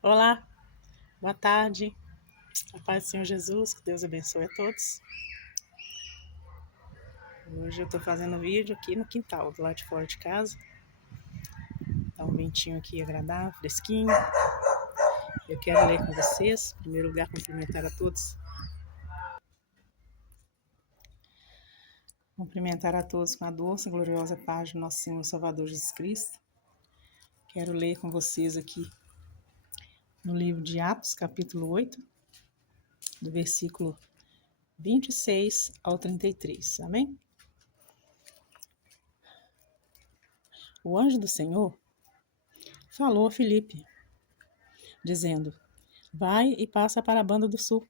Olá, boa tarde, a paz do Senhor Jesus, que Deus abençoe a todos. Hoje eu estou fazendo um vídeo aqui no quintal, do lado de fora de casa. Tá um ventinho aqui agradável, fresquinho. Eu quero ler com vocês, em primeiro lugar, cumprimentar a todos. Cumprimentar a todos com a doce e gloriosa paz de nosso Senhor Salvador Jesus Cristo. Quero ler com vocês aqui no livro de Atos, capítulo 8, do versículo 26 ao 33, amém? O anjo do Senhor falou a Filipe, dizendo: vai e passa para a banda do sul.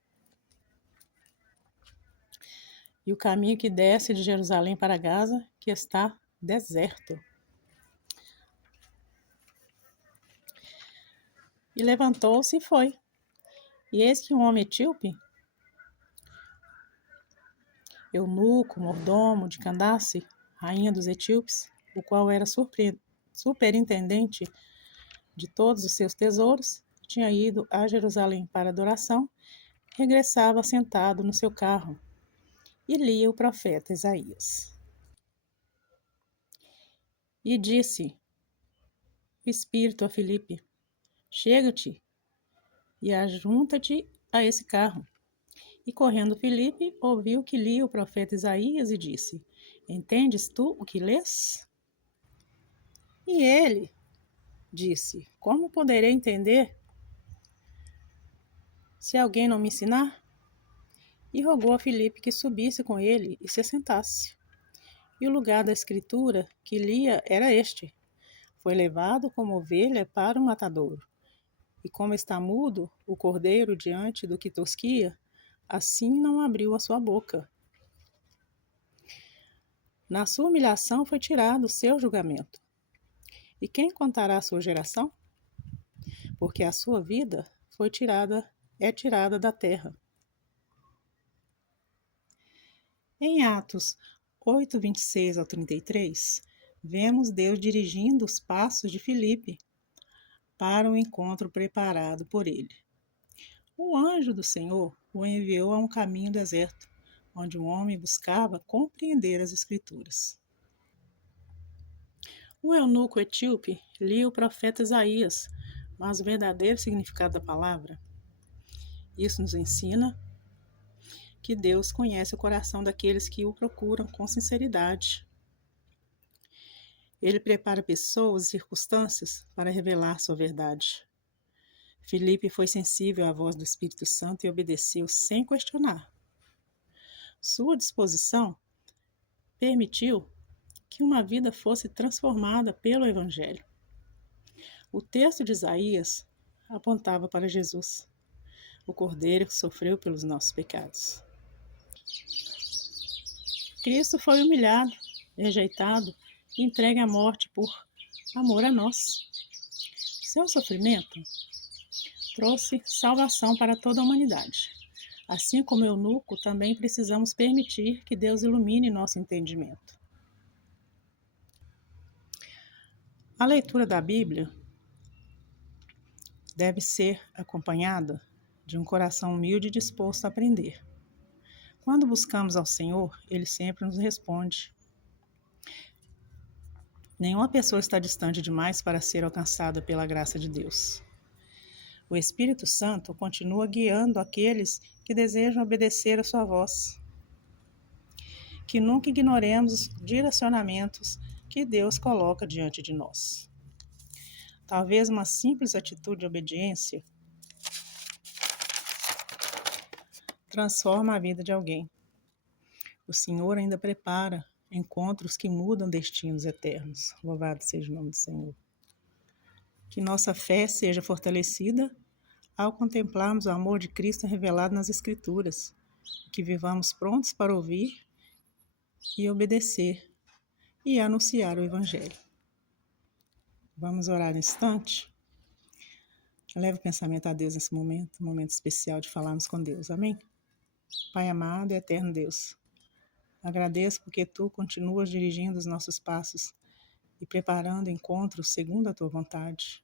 E o caminho que desce de Jerusalém para Gaza, que está deserto. E levantou-se e foi. E eis que um homem etíope, eunuco, mordomo de Candace, rainha dos etíopes, o qual era superintendente de todos os seus tesouros, tinha ido a Jerusalém para adoração, regressava sentado no seu carro e lia o profeta Isaías. E disse o Espírito a Filipe: chega-te e ajunta-te a esse carro. E correndo Filipe, ouviu que lia o profeta Isaías e disse: entendes tu o que lês? E ele disse: como poderei entender se alguém não me ensinar? E rogou a Filipe que subisse com ele e se assentasse. E o lugar da escritura que lia era este: foi levado como ovelha para o matadouro. E como está mudo o cordeiro diante do que tosquia, assim não abriu a sua boca. Na sua humilhação foi tirado o seu julgamento. E quem contará a sua geração? Porque a sua vida é tirada da terra. Em Atos 8, 26 ao 33, vemos Deus dirigindo os passos de Filipe para o encontro preparado por ele. O anjo do Senhor o enviou a um caminho deserto, onde um homem buscava compreender as Escrituras. O eunuco etíope lia o profeta Isaías, mas o verdadeiro significado da palavra. Isso nos ensina que Deus conhece o coração daqueles que o procuram com sinceridade. Ele prepara pessoas e circunstâncias para revelar sua verdade. Filipe foi sensível à voz do Espírito Santo e obedeceu sem questionar. Sua disposição permitiu que uma vida fosse transformada pelo Evangelho. O texto de Isaías apontava para Jesus, o Cordeiro que sofreu pelos nossos pecados. Cristo foi humilhado, rejeitado e entregue à morte por amor a nós. Seu sofrimento trouxe salvação para toda a humanidade. Assim como o eunuco, também precisamos permitir que Deus ilumine nosso entendimento. A leitura da Bíblia deve ser acompanhada de um coração humilde e disposto a aprender. Quando buscamos ao Senhor, Ele sempre nos responde. Nenhuma pessoa está distante demais para ser alcançada pela graça de Deus. O Espírito Santo continua guiando aqueles que desejam obedecer a sua voz. Que nunca ignoremos os direcionamentos que Deus coloca diante de nós. Talvez uma simples atitude de obediência transforma a vida de alguém. O Senhor ainda prepara encontros que mudam destinos eternos. Louvado seja o nome do Senhor. Que nossa fé seja fortalecida ao contemplarmos o amor de Cristo revelado nas Escrituras. Que vivamos prontos para ouvir e obedecer e anunciar o Evangelho. Vamos orar um instante? Leve o pensamento a Deus nesse momento, um momento especial de falarmos com Deus. Amém? Pai amado e eterno Deus, agradeço porque Tu continuas dirigindo os nossos passos e preparando encontros segundo a Tua vontade.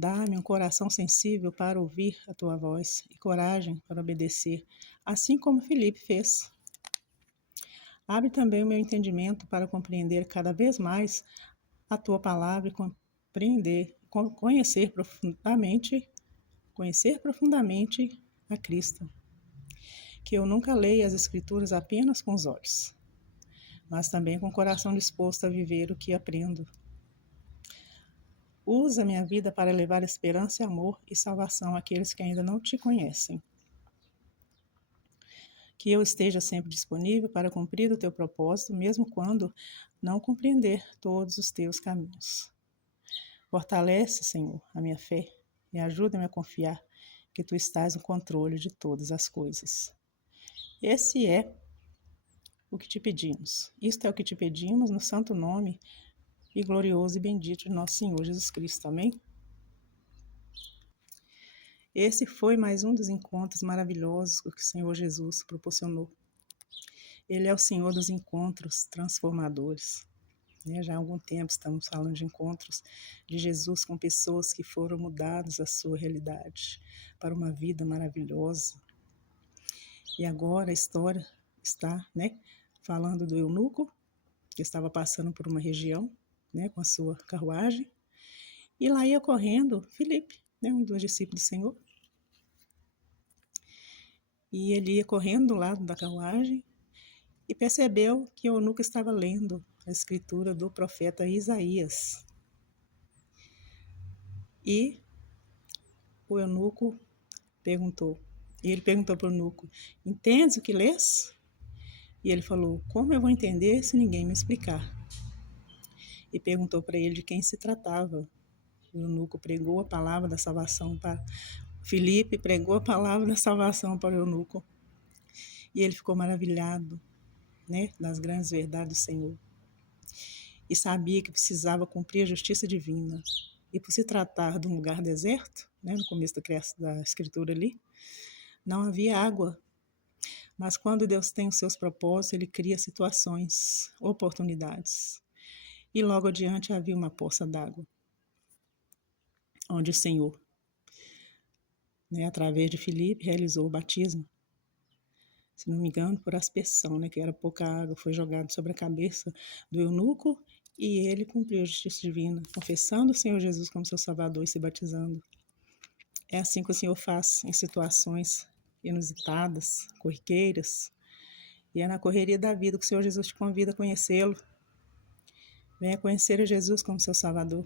Dá-me um coração sensível para ouvir a tua voz e coragem para obedecer, assim como Filipe fez. Abre também o meu entendimento para compreender cada vez mais a tua palavra e conhecer profundamente a Cristo. Que eu nunca leia as Escrituras apenas com os olhos, mas também com o coração disposto a viver o que aprendo. Usa minha vida para levar esperança, amor e salvação àqueles que ainda não te conhecem. Que eu esteja sempre disponível para cumprir o teu propósito, mesmo quando não compreender todos os teus caminhos. Fortalece, Senhor, a minha fé e ajuda-me a confiar que tu estás no controle de todas as coisas. Esse é o que te pedimos. Isto é o que te pedimos no santo nome e glorioso e bendito de nosso Senhor Jesus Cristo. Amém? Esse foi mais um dos encontros maravilhosos que o Senhor Jesus proporcionou. Ele é o Senhor dos encontros transformadores. Já há algum tempo estamos falando de encontros de Jesus com pessoas que foram mudadas a sua realidade para uma vida maravilhosa. E agora a história está, falando do eunuco, que estava passando por uma região, com a sua carruagem, e lá ia correndo Filipe, um dos discípulos do Senhor. E ele ia correndo do lado da carruagem e percebeu que o eunuco estava lendo a escritura do profeta Isaías. E o eunuco perguntou, para o eunuco: entendes o que lês? E ele falou: como eu vou entender se ninguém me explicar? E perguntou para ele de quem se tratava. O eunuco pregou a palavra da salvação para Filipe, pregou a palavra da salvação para o eunuco. E ele ficou maravilhado, das grandes verdades do Senhor. E sabia que precisava cumprir a justiça divina. E por se tratar de um lugar deserto, no começo da escritura ali, não havia água. Mas quando Deus tem os seus propósitos, Ele cria situações, oportunidades. E logo adiante havia uma poça d'água, onde o Senhor, através de Filipe, realizou o batismo. Se não me engano, por aspersão, que era pouca água, foi jogado sobre a cabeça do eunuco e ele cumpriu a justiça divina, confessando o Senhor Jesus como seu Salvador e se batizando. É assim que o Senhor faz em situações inusitadas, corriqueiras, e é na correria da vida que o Senhor Jesus te convida a conhecê-lo. Venha conhecer a Jesus como seu Salvador.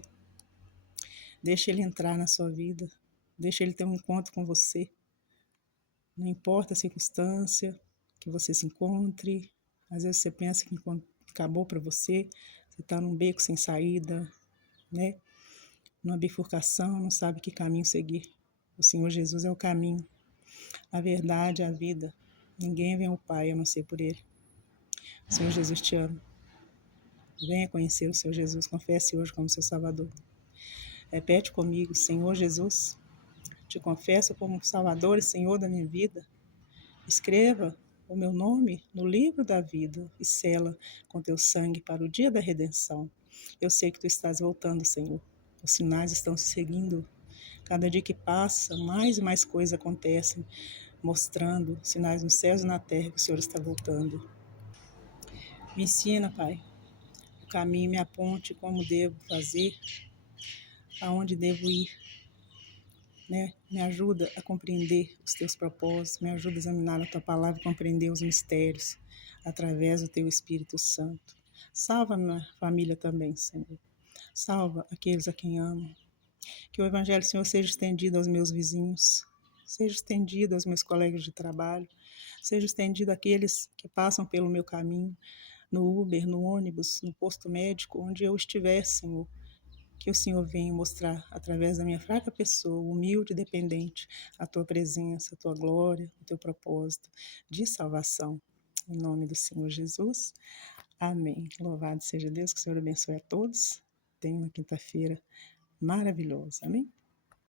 Deixe Ele entrar na sua vida. Deixe Ele ter um encontro com você. Não importa a circunstância que você se encontre. Às vezes você pensa que acabou para você. Você está num beco sem saída, numa bifurcação, não sabe que caminho seguir. O Senhor Jesus é o caminho, a verdade, a vida. Ninguém vem ao Pai a não ser por Ele. O Senhor Jesus te ama. Venha conhecer o Senhor Jesus. Confesse hoje como seu Salvador. Repete comigo: Senhor Jesus, te confesso como Salvador e Senhor da minha vida. Escreva o meu nome no livro da vida e sela com teu sangue para o dia da redenção. Eu sei que tu estás voltando, Senhor. Os sinais estão se seguindo. Cada dia que passa, mais e mais coisas acontecem, mostrando sinais nos céus e na terra que o Senhor está voltando. Me ensina, Pai, o caminho, me aponte como devo fazer, aonde devo ir. Me ajuda a compreender os teus propósitos, me ajuda a examinar a tua palavra e compreender os mistérios através do teu Espírito Santo. Salva a minha família também, Senhor. Salva aqueles a quem amo. Que o Evangelho, Senhor, seja estendido aos meus vizinhos, seja estendido aos meus colegas de trabalho, seja estendido àqueles que passam pelo meu caminho, no Uber, no ônibus, no posto médico, onde eu estiver, Senhor. Que o Senhor venha mostrar, através da minha fraca pessoa, humilde e dependente, a tua presença, a tua glória, o teu propósito de salvação. Em nome do Senhor Jesus. Amém. Louvado seja Deus, que o Senhor abençoe a todos. Tenha uma quinta-feira maravilhosa. Amém?